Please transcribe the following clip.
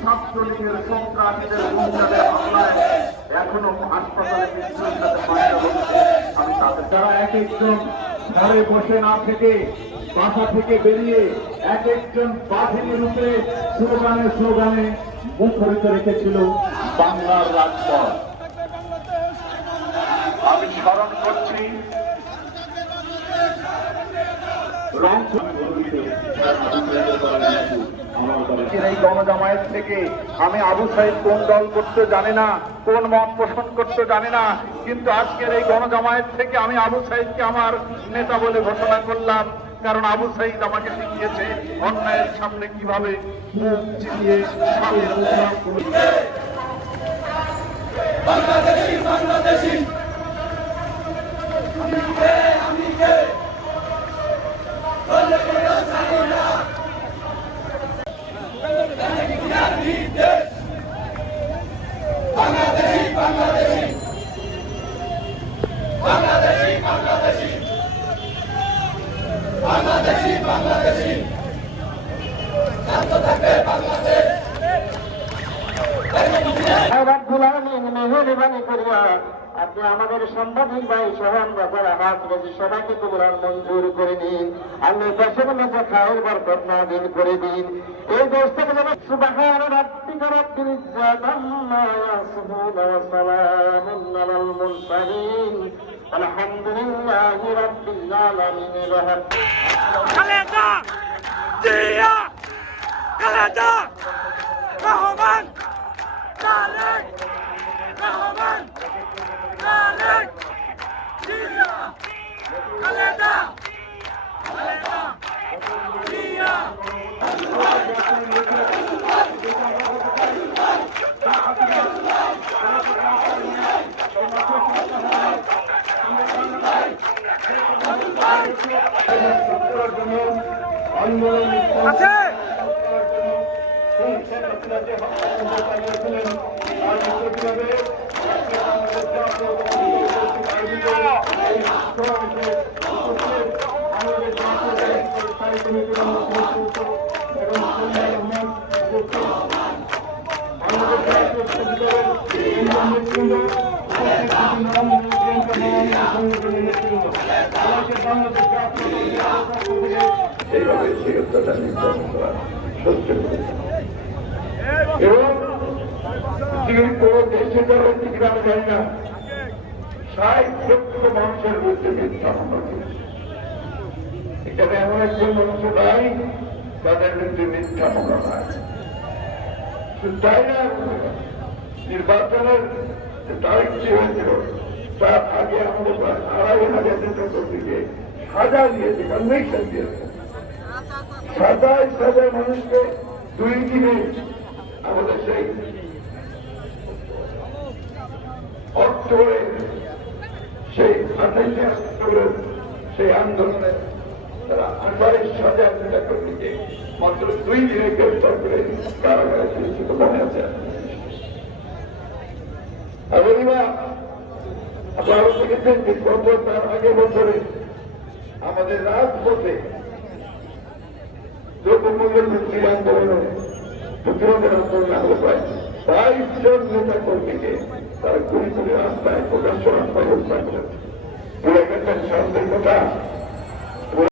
ছাত্রলীগের সন্ত্রাসীদের গুন্ডাদের হামলায় এখনো হাসপাতালে মৃত্যুর সাথে মারা হচ্ছে। আমি তাদের যারা এক একজন ঘরে বসে না থেকে বাসা থেকে বেরিয়ে এক একজন বাহিনী রূপে স্লোগানে মুখরিত রেখেছিল বাংলার রাজপথ। আমি স্মরণ করছি এই গণজামায়াত থেকে আমি আবু সাইদ কোন দল করতে জানি না, কোন মত পোষণ করতে জানি না, কিন্তু আজকের এই গণজামায়াত থেকে আমি আবু সাইদকে আমার নেতা বলে ঘোষণা করলাম। কারণ আবু সাইদ আমাকে শিখিয়েছে অন্যায়ের সামনে কিভাবে মুখ চিনিয়ে বাংলাদেশি বাংলাদেশি বাংলাদেশি শান্ত থাকবে বাংলাদেশ। মেহরবানি করিয়া আপনি আমাদের সাংবাদিক ভাই সহ আমরা যারা হাত রেখে সবাইকে কবুলার মঞ্জুর করে দিন। আপনি দেশের মধ্যে খায়ের বরকত নাযিল করে দিন। এই দেশ থেকে যেন সুবহান রাব্বিকা রাব্বিল ইজ্জাতি আম্মা ইয়াসিফুন ওয়া সালামুন আলাল মুরসালিন আলহামদুলিল্লাহি রাব্বিল আলামিন। খালেদা জিয়া, খালেদা রহমান, তারেক রহমান, তারেক জিয়া, খালেদা জিয়া। আছে এইভাবে শিরোধার্য নির্ধারণ করা সত্য এবং কিন্তু দেশে যারা টিকানো যায় না ৬০ লক্ষ মানুষের বিরুদ্ধে মিথ্যা মামলা করেছে। এখানে এমন একজন মানুষ নাই তাদের বিরুদ্ধে মিথ্যা মামলা নাই। তাই না, নির্বাচনের যে তারিখটি হয়েছিল তার আগে আমাদের ২৫০০ কর্মীকে সাজা দিয়েছে, কনভিকশন দিয়েছে। সাজা মানুষকে 2 দিনে আমাদের সেই অক্টোবরে সেই ২৮শে অক্টোবরের সেই আন্দোলনে তারা ২৮,০০০ কর্মীকে মাত্র 2 দিনে গ্রেফতার করে কারাগারে ফিরেছিল মনে আছে। আপনারা দেখেছেন যে গত তার আগে বছরে আমাদের রাজপথে দ্রব্যমূল্যের বৃদ্ধির আন্দোলনে প্রতিরোধের আন্দোলনে আমরা প্রায় 22 জন নেতা কর্মীকে তারা গুলি করে রাস্তায় প্রকাশ্য রাস্তায় হত্যা করেছে। পুরো একটা শান্তির কথা।